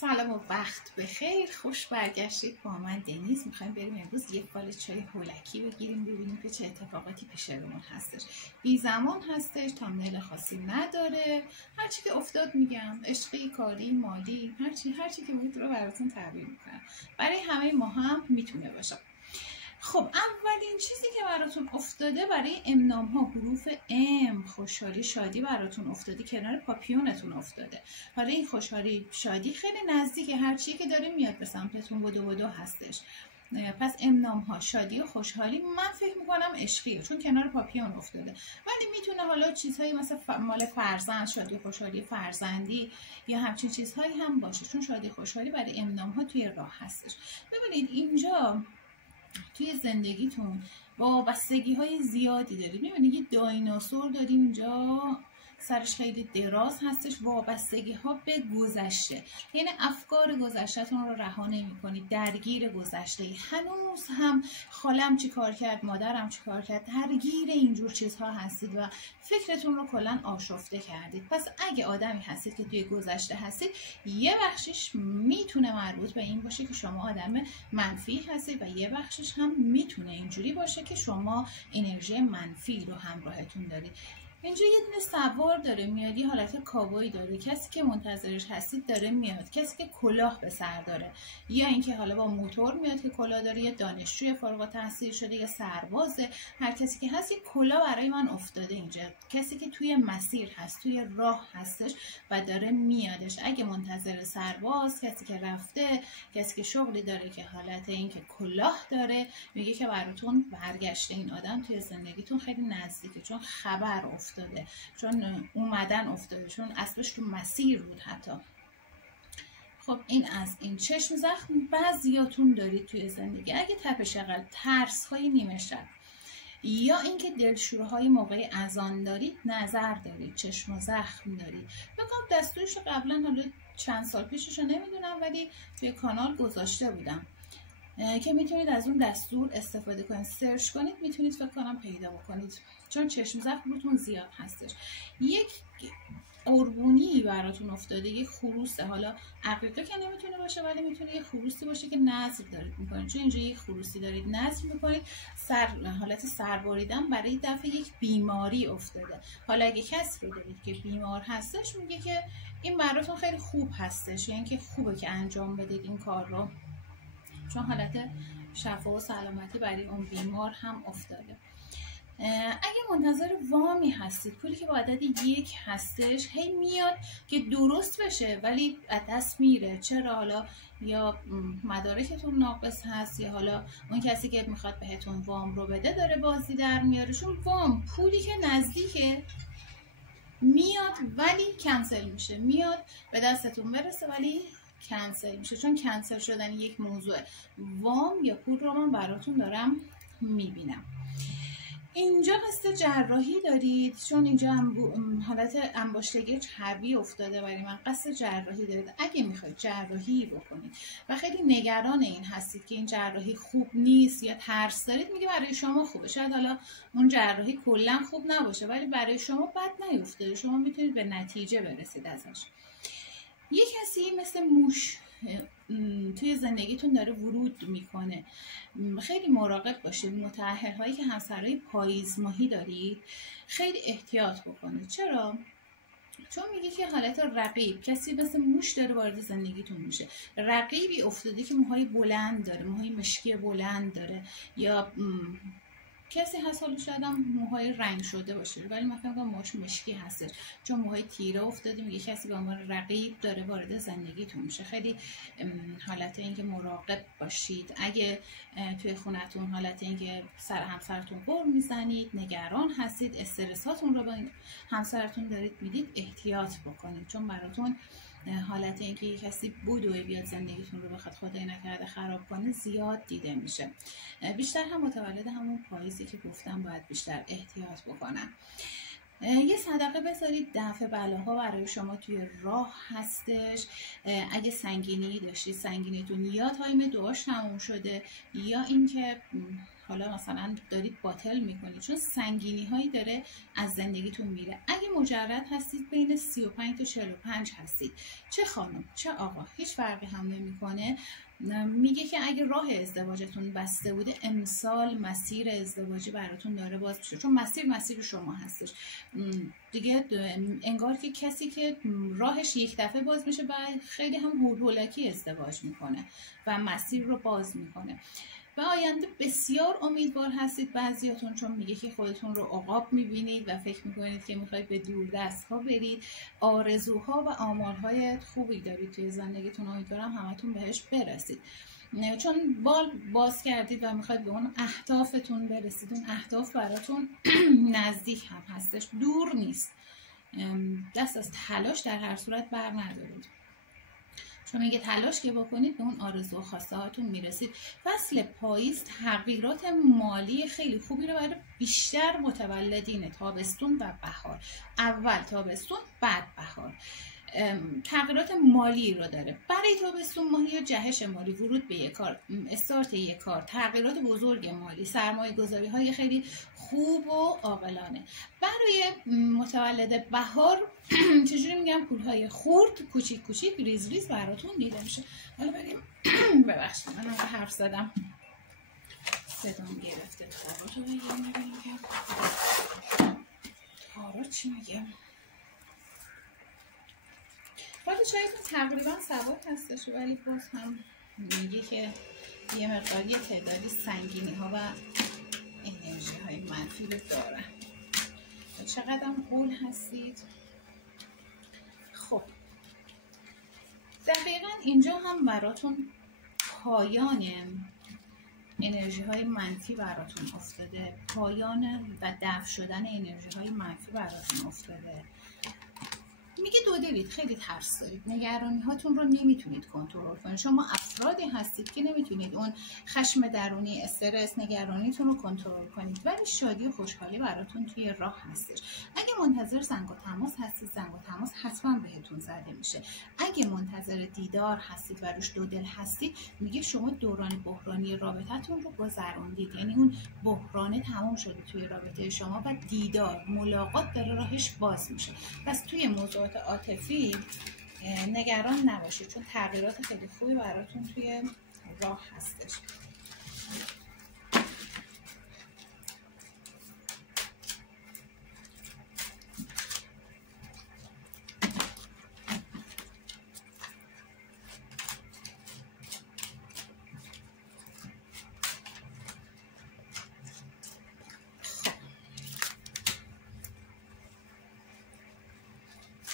سلام و وقت بخیر. خوش برگشتید با من دنیز. میخوایم بریم امروز یک فال چای هولکی بگیریم ببینیم که چه اتفاقاتی پیش رومون هستش. بی زمان هستش، تامنیل خاصی نداره، هرچی که افتاد میگم، عشقی، کاری، مالی، هرچی که بود رو براتون تعبیر میکنم. برای همه ما هم میتونه باشه. خب اولین چیزی که براتون افتاده برای امنام ها حروف ام، خوشحالی شادی براتون افتاده، کنار پاپیونتون افتاده. حالا این خوشحالی شادی خیلی نزدیک هر چی که داره میاد به سمتتون، بدو هستش. پس امنام ها شادی و خوشحالی من فکر میکنم عشقیه چون کنار پاپیون افتاده، ولی میتونه حالا چیزهایی مثل مال فرزند، شادی و خوشحالی فرزندی یا همچین چیزهایی هم باشه، چون شادی خوشحالی برای امنام ها توی راه هستش. ببینید اینجا توی زندگیتون وابستگی های زیادی دارید. میبینید یه دایناسور داریم اینجا، سرش خیلی دراز هستش. وابستگی ها به گذشته، یعنی افکار گذشتهتون رو رها نمی‌کنید، درگیر گذشته. هنوز هم خالم چی کار کرد، مادرم چی کار کرد، درگیر اینجور چیزها هستید و فکرتون رو کلا آشفته کردید. پس اگه آدمی هستید که توی گذشته هستید، یه بخشش میتونه مربوط به این باشه که شما آدم منفی هستید و یه بخشش هم میتونه اینجوری باشه که شما انرژی منفی رو همراهتون دارید. اینجا یه دونه سوار داره میاد، یه حالت کاوبوی داره، کسی که منتظرش هستید داره میاد، کسی که کلاه به سر داره، یا اینکه حالا با موتور میاد که کلاه داره، یا دانشجوی فارغ التحصیل شده، یا سربازه. هر کسی که هست، یه کلاه برای من افتاده اینجا. کسی که توی مسیر هست، توی راه هستش و داره میادش. اگه منتظر سرباز، کسی که رفته، کسی که شغلی داره که حالت این که کلاه داره، میگه که براتون برگشته این آدم توی زندگیتون خیلی نزدیکه، چون خبر افتاده، چون اومدن افتاده، چون اصلش تو مسیر بود حتی. خب این از این. چشم زخم بعضیاتون دارید توی زندگی. اگه تپش قلب، ترس های نیمه شب، یا اینکه دلشوره های موقع اذان دارید، نظر دارید، چشم و زخم دارید. بگم دستورش رو قبلا، حالا چند سال پیشش رو نمیدونم، ولی توی کانال گذاشته بودم که میتونید از اون دستور استفاده کنید. سرچ کنید، میتونید فکر کنم پیدا بکنید، چون چشم زخم روتون زیاد هستش. یک قربونی براتون افتاده، یک خروسه. حالا عقیقه که نمیتونه باشه، ولی میتونه یک خروسی باشه که نظر دارید میکنید، چون اینجا یک خروسی دارید نظر میکنید. حالت سربریدن برای دفع یک بیماری افتاده. حالا اگه کسی رو دارید که بیمار هستش، میگه که این براتون خیلی خوب هستش، یعنی که خوبه که انجام بدید این کار رو، چون حالت شفا و سلامتی برای اون بیمار هم افتاده. اگه منتظر وامی هستید، پولی که با عدد 1 هستش، هی میاد که درست بشه ولی از دست میره. چرا؟ حالا یا مدارکتون ناقص هست، یا حالا اون کسی که میخواد بهتون وام رو بده داره بازی در میاره. چون وام، پولی که نزدیکه، میاد ولی کنسل میشه، میاد به دستتون برسه ولی کنسل میشه، چون کنسل شدن یک موضوع وام یا پول رو من براتون دارم میبینم. اینجا قصد جراحی دارید، چون اینجا حالت انباشتگی چربی افتاده برای من. قصد جراحی دارید. اگه میخواید جراحی بکنید و خیلی نگران این هستید که این جراحی خوب نیست یا ترس دارید، میگه برای شما خوبه. شاید حالا اون جراحی کلا خوب نباشه، ولی برای شما بد نیفتاده، شما میتونید به نتیجه برسید ازش. یه کسی مثل موش توی زندگیتون داره ورود میکنه، خیلی مراقب باشید. متأهل‌هایی که همسرای پاییز ماهی دارید، خیلی احتیاط بکنید. چرا؟ چون میگه که حالت رقیب، کسی مثل موش داره وارد زندگیتون میشه. رقیبی افتاده که موهای بلند داره، موهای مشکی بلند داره، یا کسی هست حالا شاید هم موهای رنگ شده باشه، ولی من فکر می‌کنم موهاش مشکی هستش، چون موهای تیره افتاده. میگه کسی به عنوان رقیب داره وارد زندگیتون میشه. خیلی حالت اینکه مراقب باشید. اگه توی خونتون حالت اینکه سر همسرتون قر میزنید، نگران هستید، استرساتون رو با همسرتون دارید میدید، احتیاط بکنید، چون براتون حالت اینکه یک کسی بدوی بیاد زندگیتون رو بخواد خدای نکرده خراب کنه زیاد دیده میشه. بیشتر هم متولد همون پاییزی که گفتم باید بیشتر احتیاط بکنن. یه صدقه بذارید، دفع بلاها برای شما توی راه هستش. اگه سنگینی داشتید، سنگینیتون یا تایم دعاش تموم شده، یا اینکه حالا مثلا دارید باطل میکنید، چون سنگینی هایی داره از زندگیتون میره. اگه مجرد هستید بین 35 تا 45 هستید، چه خانم چه آقا هیچ فرقی هم نمیکنه. میگه که اگه راه ازدواجتون بسته بوده، امسال مسیر ازدواجی براتون داره باز میشه، چون مسیر شما هستش دیگه. انگار که کسی که راهش یک دفعه باز میشه بعد خیلی هم هولکی ازدواج میکنه و مسیر رو باز میکنه. به آینده بسیار امیدوار هستید بعضیاتون، چون میگه که خودتون رو عقاب میبینید و فکر میکنید که میخواید به دوردست ها برید. آرزوها و آمالهای خوبی دارید توی زندگیتون، امیدوارم همتون بهش برسید، چون بال باز کردید و میخواید به اون اهدافتون برسید. اون اهداف براتون نزدیک هم هستش، دور نیست. دست از تلاش در هر صورت بر ندارید، چون میگه تلاش که بکنید به اون آرزو و خواسته هاتون میرسید. فصل پاییز تغییرات مالی خیلی خوبی رو برای بیشتر متولدین تابستون و بهار، اول تابستون بعد بهار، تغییرات مالی رو داره. برای تابستون ماهی یا جهش مالی، ورود به یک کار، استارت یک کار، تغییرات بزرگ مالی، سرمایه گذاری های خیلی خوب و عاقلانه. برای متولد بهار چجوری میگم، پول های خورد کوچیک کوچیک ریز ریز براتون دیده میشه. حالا بریم ببخشید من حرف زدم صدام گرفته. تارot رو بگیم ببینیم تارot چی میگه. باید شایدتون تقریبا سواد هستش، ولی باز هم میگه که یه مقداری تعدادی سنگینی ها و انرژی های منفی رو دارن. چقدر هم قول هستید. خب دقیقا اینجا هم براتون پایان انرژی های منفی براتون افتاده، پایان و دفع شدن انرژی های منفی براتون افتاده. میگه دو دلید، خیلی ترس دارید، نگرانی هاتون رو نمیتونید کنترل کنید. شما افرادی هستید که نمیتونید اون خشم درونی، استرس، نگرانیتون رو کنترل کنید، ولی شادی و خوشحالی براتون توی راه هستش. اگه منتظر زنگ و تماس هستید، زنگ و تماس حتما بهتون زده میشه. اگه منتظر دیدار هستید و روش دو دل هستید، میگه شما دوران بحرانی رابطتون رو گذروندید، یعنی اون بحرانه تمام شده توی رابطه شما و دیدار، ملاقات داره راهش باز میشه. پس توی موضوعات عاطفی نگران نباشید، چون تغییرات خیلی خوبی براتون توی راه هستش.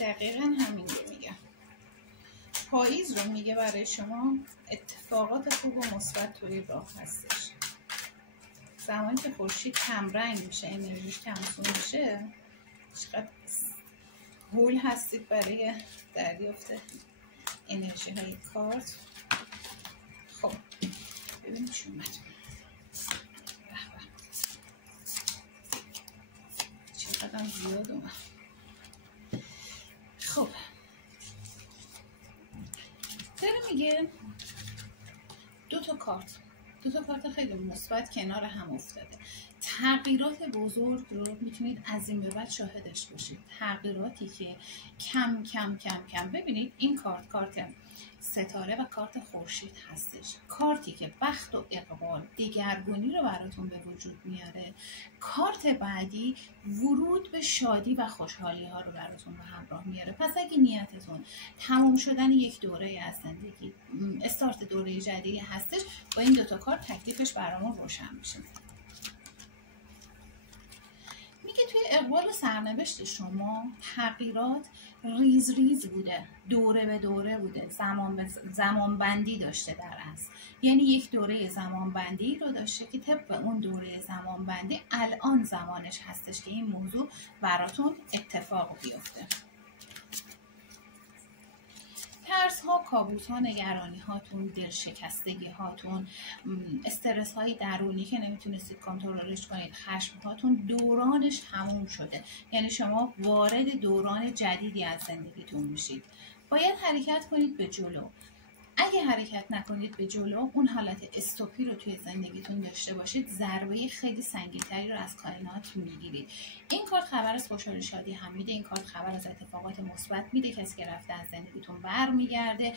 دقیقا همین رو میگه. پاییز رو میگه برای شما اتفاقات خوب و مثبت توی راه هستش. زمانی که خورشید کمرنگ میشه، انرژیش کمسون میشه، چقدر هول هستید برای دریافت انرژی های کارت. خب ببینیم چی اومد. چقدر زیاد اومد. خب داره میگه دو تا کارت خیلی مثبت کنار هم افتاده. تغییرات بزرگ رو میتونید از این به بعد شاهدش باشید، تغییراتی که کم کم کم کم. ببینید این کارت ستاره و کارت خورشید هستش، کارتی که بخت و اقبال، دگرگونی رو براتون به وجود میاره. کارت بعدی ورود به شادی و خوشحالی ها رو براتون به همراه میاره. پس اگه نیتتون تموم شدن یک دوره از زندگی، استارت دوره جدیدی هستش، با این دوتا کارت تکلیفش برامون روشن میشه. میگه توی اقبال و سرنوشت شما تغییرات ریز ریز بوده، دوره به دوره بوده، زمان بندی داشته در اصل. یعنی یک دوره زمان بندی رو داشته که طبق اون دوره زمان بندی الان زمانش هستش که این موضوع براتون اتفاق بیفته. ترس ها، کابوس ها، نگرانی هاتون، دلشکستگی هاتون، استرس های درونی که نمیتونستید کنترلش کنید، خشم هاتون دورانش تموم شده. یعنی شما وارد دوران جدیدی از زندگیتون میشید. باید حرکت کنید به جلو. اگه حرکت نکنید به جلو، اون حالت استوپی رو توی زندگیتون داشته باشید، ضربه خیلی سنگین‌تری رو از کائنات میگیرید. این کارت خبر از خوشحالی شادی هم میده، این کارت خبر از اتفاقات مثبت میده، کسی که رفته از زندگیتون برمیگرده،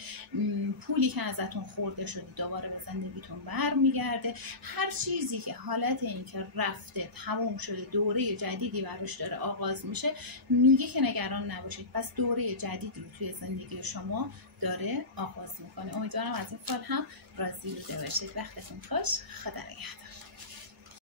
پولی که ازتون خورده شده دوباره به زندگیتون برمیگرده. هر چیزی که حالت این که رفته تموم شده دوره جدیدی براش داره آغاز میشه، میگه که نگران نباشید، پس دوره جدیدی توی زندگی شما داره آغاز میکنه. امیدوارم از این فال هم راضی بوده باشید. وقتتون خوش. خدا نگهدار.